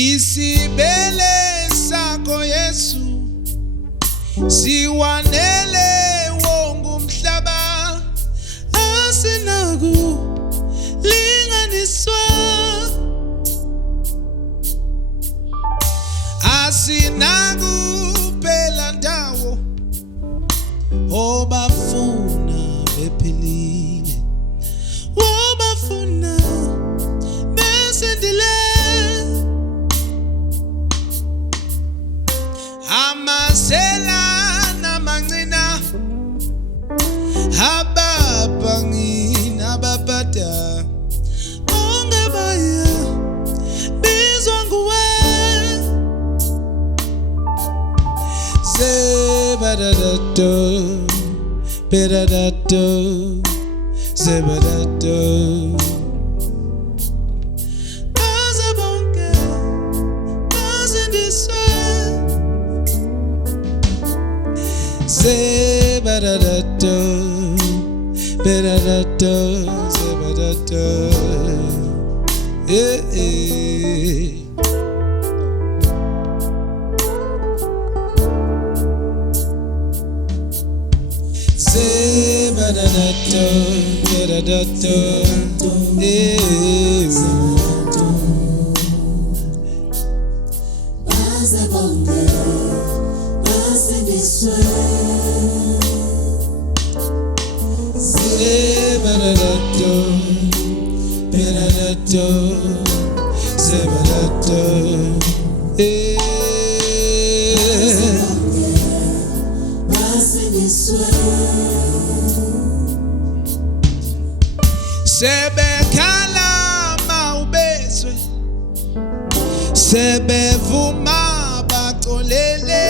Isibele sakho Yesu siwanele wonke umhlaba asinaku linganiswa asinaku phela ndawo obafuna bephilile obafuna besendile amasela namancina ababangina abapata ongabaya bizwa nguwe sebadadato bedadato sebadato azabonke azindisa sebadadato bedadato sebadato sebadadato bedadato bazabonke basindiswe sebadadato bedadato sebadato sebekhala mawubezwe sebevuma baxolele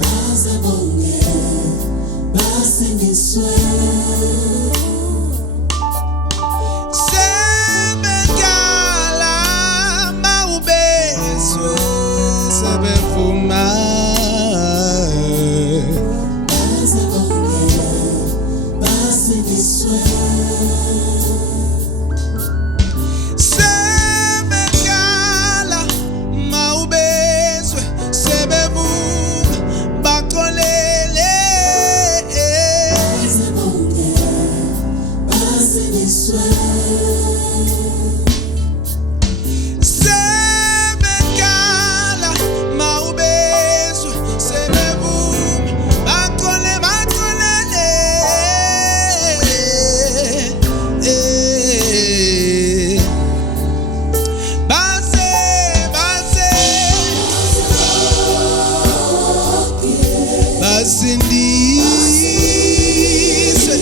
bazabonke basindiswe sebekhala mawubezwe sebevuma bazabonke basindiswe sebekhala mawubezwe sebevuma baxolele bazabonke basindiswe sebekhala mawubezwe sebevuma baxolele basindiswe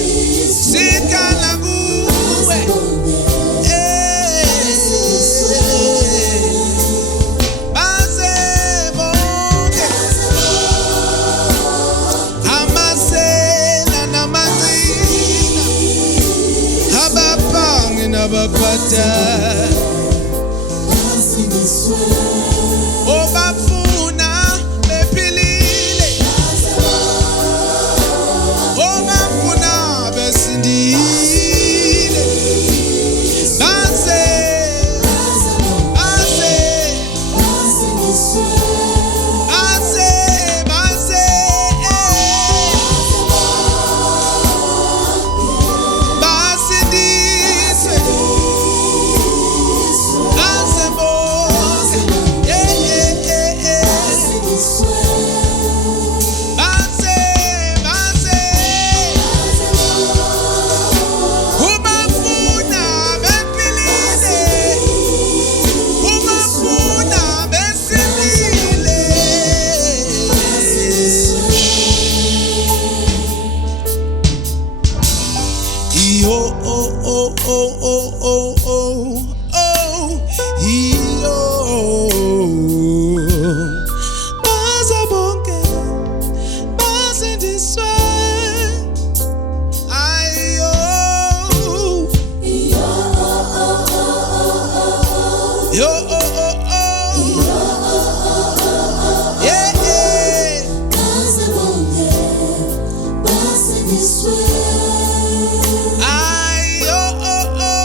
sikhala kuwe basebonke amasela namancina abaphangi nabaphatha basindiswe obafuna bephilile obafuna besindile basindiswe passing this way. I oh, yo oh oh oh, yeah yeah. I oh oh oh,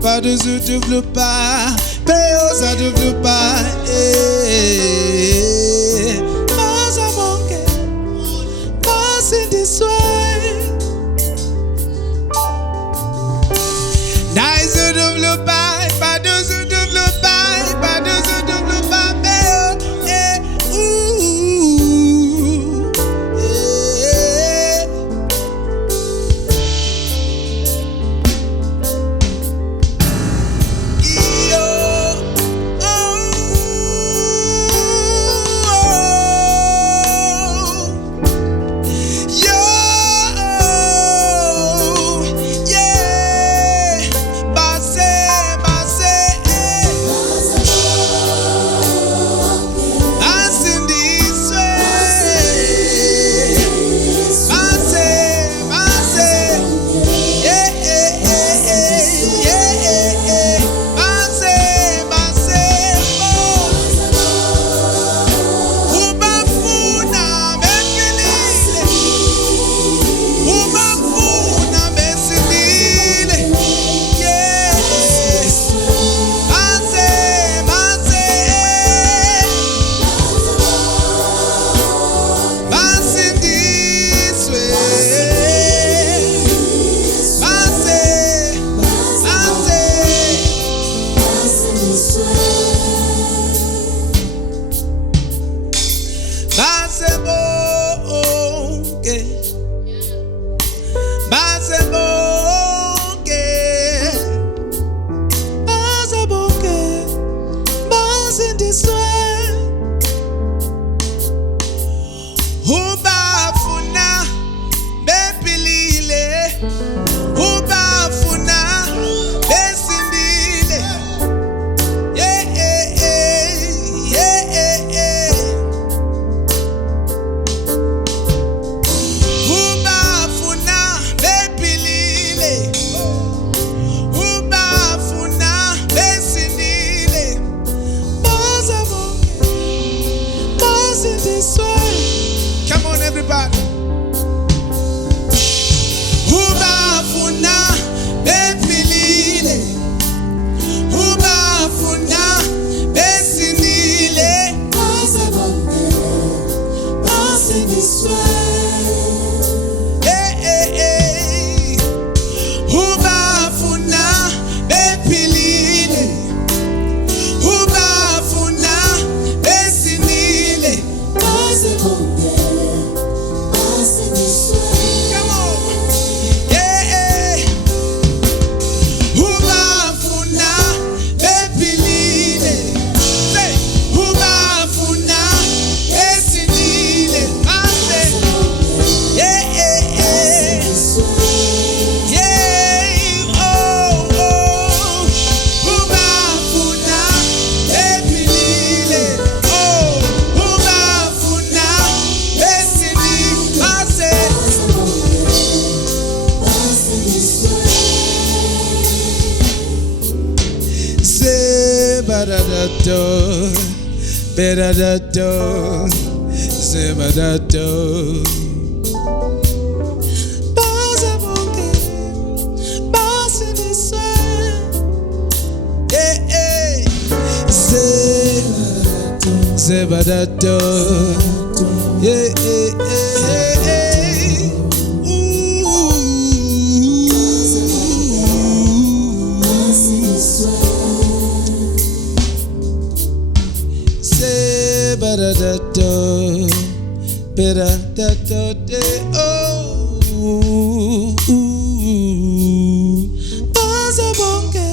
pas de ce double pas, payo ça double pas, pas à manquer, pas in this way. Dans ce double pas, pas de ce double pas, pas de ce double pas, payo, Bedadato, Zebadato. Passa porque, passa nisso. Yeah, yeah. Sebadado. Yeah, yeah, yeah, yeah. Ooh. Sebadado. Bedadado. Oh. Bazabonke.